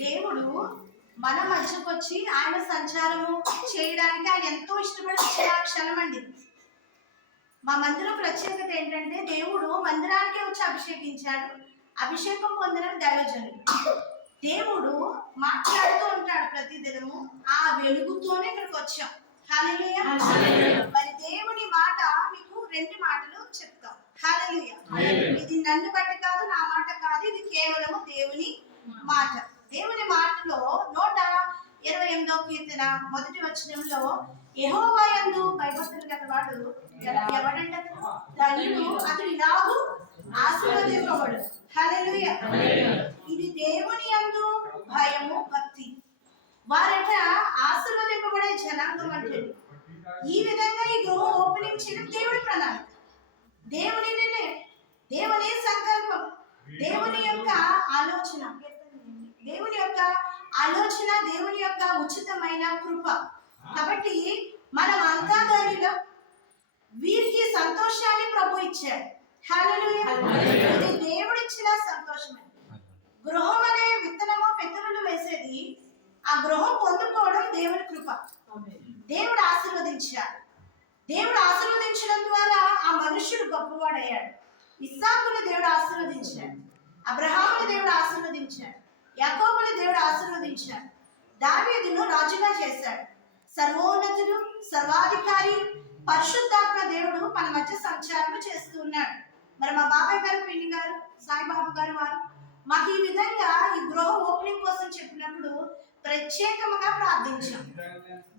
దేవుడు మన మధ్యకు వచ్చి ఆయన సంచారము చేయడానికి ఆయన ఎంతో ఇష్టపడి వచ్చిన క్షణం అండి. మా మందిరం ప్రత్యేకత ఏంటంటే దేవుడు మందిరానికే వచ్చి అభిషేకించాడు. అభిషేకం పొందిన దైవజనుడు. దేవుడు మాట్లాడుతూ ఉంటాడు ప్రతిదినము. ఆ వెలుగుతోనే ఇక్కడికి వచ్చాం. హల్లెలూయా. మరి దేవుని మాట మీకు రెండు మాటలు చెప్తాం. హల్లెలూయా. ఇది నన్ను బట్టి కాదు, నా మాట కాదు, ఇది కేవలము దేవుని మాట. దేవుని మాటలో 128వ కీర్తన మొదటి వచనంలో యెహోవా యందు భయభక్తులు గలవాడు ఎవడంట ధన్యుడు, అతడు ఇలాగూ ఆశీర్వదింపబడు. హల్లెలూయా. ఇది దేవుని యందు భయము భక్తి, వారట ఆశీర్వదింపబడే జనాంగం అంటే. ఈ విధంగా ఈ గృహం ఓపెనింగ్ చేయడం దేవుని ప్రణాళిక, దేవుని నిర్ణయం, దేవుని సంకల్పం, దేవుని యొక్క ఆలోచన, దేవుని యొక్క ఆలోచన, దేవుని యొక్క ఉచితమైన కృప. కాబట్టి మనం అంతా ధన్యులం. వీరికి సంతోషాన్ని ప్రభు ఇచ్చాడు. హల్లెలూయా. ఇది దేవుడిచ్చిన సంతోషమే. గృహం అనే విత్తనము పితరులు వేసేది, ఆ గృహం పొందుకోవడం దేవుని కృప. దేవుడు ఆశీర్వదించాడు. దేవుడు ఆశీర్వదించడం ద్వారా ఆ మనుష్యుడు గొప్పవాడయ్యాడు. ఇస్సాకును దేవుడు ఆశీర్వదించాడు, అబ్రహామును దేవుడు ఆశీర్వదించాడు, యాకోబును దేవుడు ఆశీర్వదించాడు, దావీదును రాజుగా చేశాడు. సర్వోన్నతుడు, సర్వాధికారి, పరిశుద్ధాత్మ దేవుడు మన మధ్య సంచారం చేస్తూ ఉన్నాడు. మరి మా బాబాయ్ గారు, పిన్ని గారు, సాయిబాబు గారు వారు మాకు ఈ విధంగా ఈ గృహ ఓపెనింగ్ కోసం చెప్పినప్పుడు ప్రత్యేకంగా ప్రార్థించాం.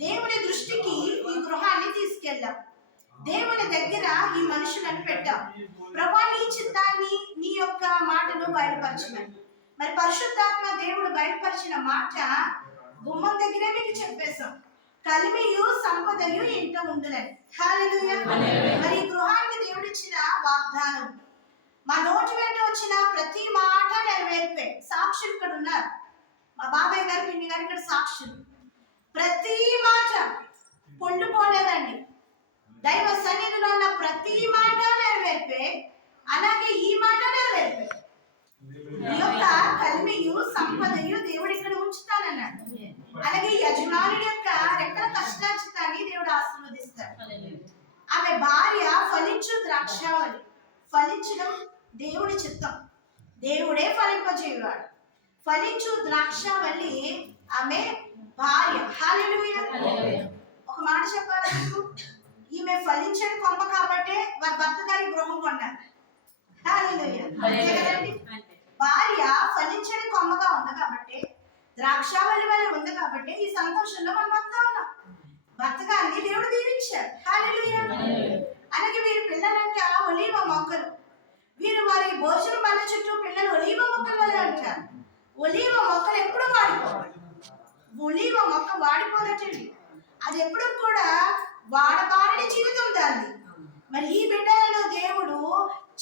దేవుని దృష్టికి ఈ గృహాన్ని తీసుకెళ్ళాం. దేవుని దగ్గర ఈ మనుషులను పెట్టాం. ప్రభా, నీ చిత్తాన్ని, నీ యొక్క మాటను బయలుపరచమని. మరి పరిశుద్ధాత్మ దేవుడు బయలుపరిచిన మాట గుమ్మం దగ్గరే మీకు చెప్పేశాం. కలిమియు సంపదయు ఇంట ఉండునని. హల్లెలూయా. మరి ఈ గృహానికి దేవుడిచ్చిన వాగ్దానం, మా నోటి వెంట వచ్చిన ప్రతి మాట నెరవేర్పే. సాక్షులు ఇక్కడ ఉన్నారు. మా బాబాయ్ గారు, పిన్ని గారు ఇక్కడ సాక్షులు. ప్రతి మాట పొండిపోలేదండి. దైవ సన్నిధిలో ఉన్న ప్రతి మాట నెరవేర్పే. అలాగే ఈ మాట నెరవేర్పే. ఈ యొక్క కలిమియు సంపదయు దేవుడు ఇక్కడ ఉంచుతానన్నాడు. అలాగే యజమానుడి యొక్క రెక్కల కష్టార్జితాన్ని దేవుడు ఆశీర్వదిస్తాడు. ఆమె భార్య ఫలించు ద్రాక్షావళి. ఫలించడం దేవుడి చిత్తం, దేవుడే ఫలింపజేయువాడు. ఫలించు ద్రాక్షావళి ఆమె భార్య. హల్లెలూయా. ఒక మాట చెప్పాలి మీకు, ఈమె ఫలించని కొమ్మ కాబట్టే వారి భర్త గారి గృహం కొన్నారు. హల్లెలూయా. అంతే కదండి. భార్య ఫలించని కొమ్మగా ఉంది కాబట్టి, ద్రాక్షావళి వల్ల ఉంది కాబట్టి ఈ సంతోషంలో మనం అంతా ఉన్నాం. భర్త గారిని దేవుడు దీవించాడు. హల్లెలూయా. అలాగే వీరి పిల్లలంటే ఒలీవ మొక్కలు. వీరు వారి భోజన బల్ల చుట్టూ పిల్లలు ఒలీవ మొక్కల వల్ల అంటారు. ఒలీవ మొక్కలు ఎప్పుడు వాడిపోవాలి. ఒలీవ మొక్క వాడిపోదటండి. అది ఎప్పుడు కూడా వాడబారని జీవితం దాన్ని. మరి ఈ బిడ్డలను దేవుడు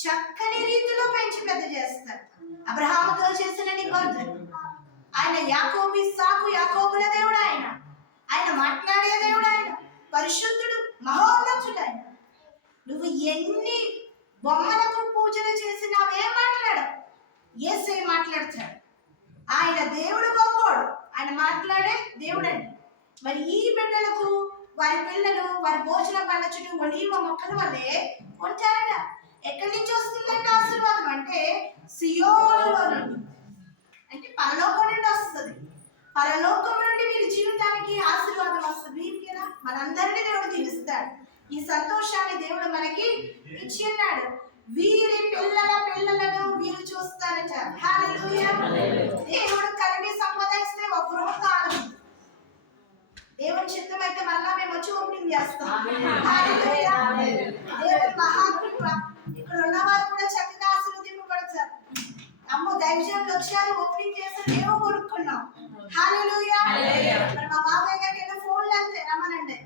చక్కని రీతిలో పెంచి పెద్ద చేస్తాడు. అబ్రహాముతో చేసిన నిబంధన, ఆయన యాకోబు, ఇస్సాకు, యాకోబుల దేవుడు ఆయన. ఆయన మాట్లాడే దేవుడు ఆయన. పరిశుద్ధుడు, మహోన్నతుడు ఆయన. నువ్వు ఎన్ని బొమ్మలకు పూజలు చేసినా ఏం మాట్లాడవు, యేసే మాట్లాడతాడు. ఆయన దేవుడు గొప్పోడు, ఆయన మాట్లాడే దేవుడు అండి. మరి ఈ బిడ్డలకు వారి పిల్లలు వారి భోజన బల్ల చుట్టూ ఒలీవ మొక్కల వల్లే ఉంటారట. ఎక్కడి నుంచి వస్తుందంటే ఆశీర్వాదం అంటే సియోనులో నుండి, అంటే పరలోకం నుండి వస్తుంది. పరలోకం నుండి వీరి జీవితానికి ఆశీర్వాదం వస్తుంది. వీరికేనా మనందరినీ దేవుడు దీవిస్తాడు. ఈ సంతోషాన్ని దేవుడు మనకి ఇచ్చి ఉన్నాడు. వీరి పిల్లల పిల్లలను వీరు చూస్తారట. హల్లెలూయా. దేవుడు కలిమి సంపాదిస్తే ఒక గృహం కాదు. దేవుని చిత్తం అయితే మళ్ళా మేము వచ్చి ఓపెనింగ్ చేస్తాం. హల్లెలూయా. దేవుని మహాకృప. ఇక్కడ ఉన్న వారు కూడా చక్కగా ఆశీర్వదింపబడతారు. అమ్మో, దైవజనులు వచ్చారు, ఓపెనింగ్ చేస్తారు, ఏమో కొనుక్కున్నాం. హల్లెలూయా. మరి మా బాబాయ్ గారికి ఏదో ఫోన్లు వెళ్తే రమ్మనండి.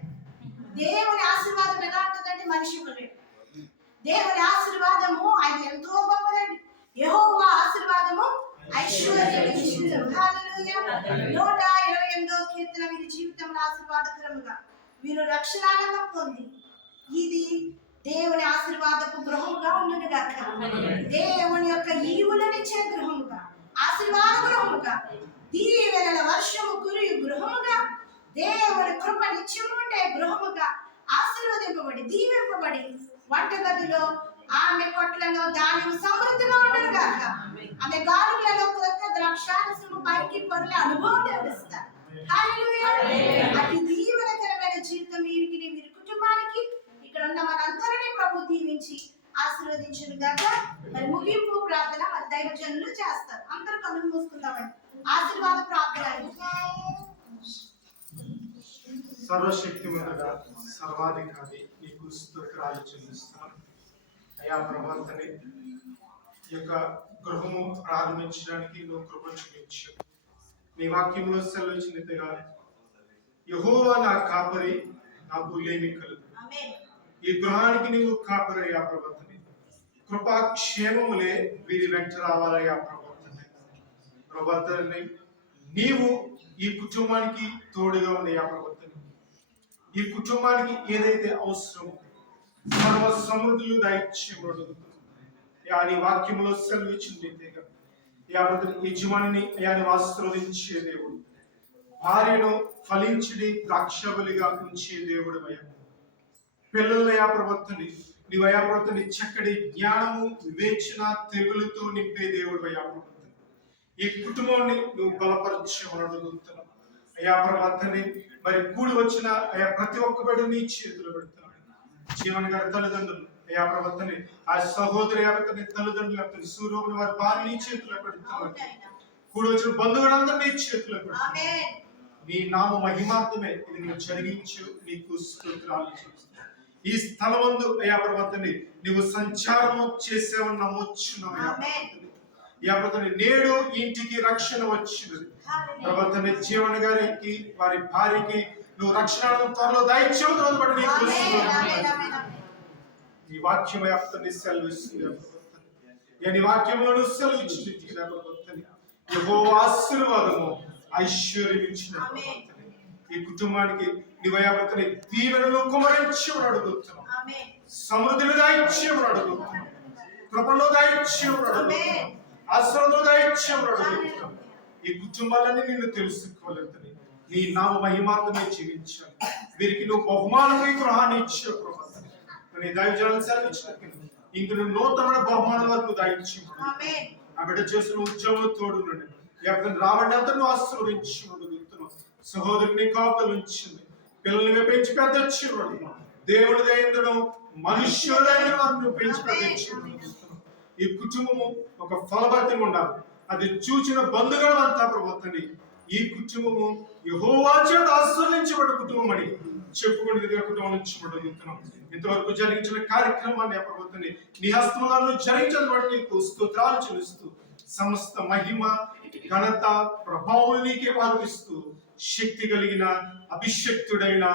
దేవుని ఆశీర్వాదం ఎలా ఉంటుందంటే మనిషి ఇవ్వలేడు. దేవుని ఆశీర్వాదము ఆయన ఎంతో గొప్పదండి. యెహోవా ఆశీర్వాదము ఐశ్వర్యం. హల్లెలూయా. 128వ కీర్తన వీరి జీవితంలో ఆశీర్వాదకరముగా వీరు రక్షణానందం పొంది ఇది దేవుని ఆశీర్వాదపు గృహముగా ఉన్నది గాక. దేవుని యొక్క ఈవులనిచ్చే గృహముగా, ఆశీర్వాద గృహముగా దీవెనల వర్షము కురియు గృహముగా, దేవుడి కృప నిత్యము ఉండే గృహముగా ఆశీర్వదింపబడి దీవింపబడి వంటగదిలో ఆమె కొట్లలో ధాన్యం సమృద్ధిగా ఉండను గాక. ఆమె గాలులలో కొత్త ద్రాక్షారసము పైకి పొరలే అనుభవం దేవుడిస్తారు. హల్లెలూయా. అతి దీవెనకరమైన జీవితం వీరికి వీరి కుటుంబానికి ఇక్కడ ఉన్న మనందరినీ ప్రభు దీవించి ఆశీర్వదించును గాక. మరి ముగింపు ప్రార్థన మరి దైవజనులు చేస్తారు. అందరూ కన్నులు మూసుకుందామండి. ఆశీర్వాద ప్రార్థన. సర్వశక్తిమంతుడా, సర్వాధికారి నీకు స్తుతులు చెల్లిస్తున్నాను అయా. ప్రభాతని ఈ యొక్క గృహము ప్రారంభించడానికి నువ్వు కృప చూపించు. నీ వాక్యంలో సెలవిచ్చినట్టుగా యెహోవా నా కాపరి, నాకు లేమి కలుగు. ఈ గృహానికి నీవు కాపరి అయ్యా ప్రభాతని. కృపాక్షేమములే వీరి వెంట రావాలయ్యా ప్రభాతని. ప్రభాతని నీవు ఈ కుటుంబానికి తోడుగా ఉన్నాయా ప్రభాతని. ఈ కుటుంబానికి ఏదైతే అవసరమో సర్వ సమృద్ధులు దయచేయబడు. నీ వాక్యంలో సెలవిచ్చింది యజమానిని అయాన్ని ఆశీర్వదించే దేవుడు, భార్యను ఫలించడి ద్రాక్షబలిగా ఉంచే దేవుడు అయ్యా. పిల్లలయా ప్రవర్తని నీవు అయా ప్రవర్తని చక్కటి జ్ఞానము వివేచన తెలుగులతో నింపే దేవుడు అయా ప్రవర్తని. ఈ కుటుంబాన్ని నువ్వు బలపరచమని అడుగుతున్నావు అయా ప్రవర్తని. మరి కూడి వచ్చిన అయా ప్రతి ఒక్క బిడ్డ నీ చేతులు పెడుతున్నాడు. జీవన్ గారి తల్లిదండ్రులు అయా ప్రవర్తని, ఆ సహోదరి యావతని తల్లిదండ్రులు సూర్యుని వారి భార్య నీ చేతిలో పెడుతున్నాడు. కూడి వచ్చిన బంధువులందరూ నీ చేతిలో పెడుతున్నాడు. నీ నామ మహిమార్థమే ఇది నువ్వు జరిగించు. నీకు స్తోత్రాలు చెల్లిస్తున్నాను. ఈ స్థలమందు అయా ప్రవర్తని నువ్వు సంచారము చేసేవని నమ్మొచ్చున్నావు అయా ప్రవర్తని. నేడు ఇంటికి రక్షణ వచ్చినది ప్రవర్తని. జీవన్ గారికి వారి భార్యకి నువ్వు రక్షణ త్వరలో దయచేయడం బట్టి నీకు నీ వాక్యం వ్యాప్తాన్ని సెలవిస్తుంది. నీ వాక్యంలో నువ్వు సెలవిచ్చింది యెహోవా ఆశీర్వాదము ఐశ్వర్యం ఇచ్చిన ఈ కుటుంబానికి నీవయాపతని దీవెనలు కుమరించమని అడుగుతున్నాం. సమృద్ధిలో దాయిచ్యమని అడుగుతున్నాం. కృపలో దాయిచ్యమని అడుగుతున్నాం. ఆశ్రమంలో దాయిచ్యమని అడుగుతున్నాం. ఈ కుటుంబాలన్నీ నిన్ను తెలుసుకోవాలని నీ నామ మహిమాత్మే జీవించాలి. వీరికి నువ్వు బహుమానం గృహాన్ని ఇచ్చే ప్రభావం నీ దైవజనాలు సెలవిచ్చినట్టు ఇంక నువ్వు నూతన బహుమానం వరకు దాయించు. ఆ బిడ్డ చేసిన ఉద్యమంలో తోడు రావడం అంతా నువ్వు ఆశీర్వదించు. సహోదరుని కాపులు ఉంచింది. పిల్లల్ని పెంచి పెద్ద వచ్చేవాడు. దేవుడి దయందడం మనుష్యుడైన పెంచి పెద్ద. ఈ కుటుంబము ఒక ఫలభరితంగా ఉండాలి. అది చూచిన బంధుగణం అంతా ప్రవర్తని ఈ కుటుంబము యెహోవా చేత ఆశీర్వదించబడ్డ కుటుంబం అని చెప్పుకునేది కుటుంబం నుంచి అడుగుతున్నాం. ఇంతవరకు జరిగించిన కార్యక్రమాన్ని ప్రవర్తని నీ హస్తములను జరిగించిన వాటి నీకు స్తోత్రాలు చెల్లిస్తూ సమస్త మహిమ ఘనత ప్రభావం నీకే ఆరోపిస్తూ శక్తి కలిగిన అభిషక్తుడైన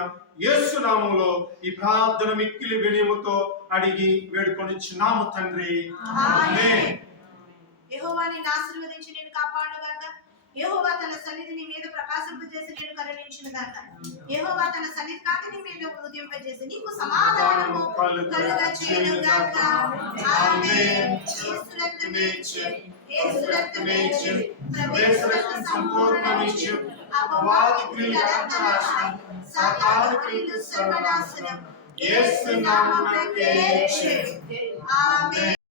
యేసు నామములో ఈ ప్రార్థన మిక్కిలి వినయముతో అడిగి వేడుకొనిచున్నాము తండ్రి. ఆమేన్. యెహోవా నిన్ను ఆశీర్వదించి నిన్ను కాపాడుగాక. యెహోవా తన సన్నిధిని మీద ప్రకాశింపజేసి నిన్ను కరుణించునుగాక. యెహోవా తన సన్నిధి కాంతిని మీద ఉదయింపజేసి నీకు సమాధానము కలుగ చేయునుగాక. ఆమేన్. యేసు రక్తమే ఇచ్చెను. యేసు రక్తమే ఇచ్చెను. యేసు రక్తం సంపూర్ణమిచ్చు. అపవాది క్రియల నాశనం, సాతాను క్రియల సర్వనాశనం యేసు నామములో చేయును. ఆమేన్.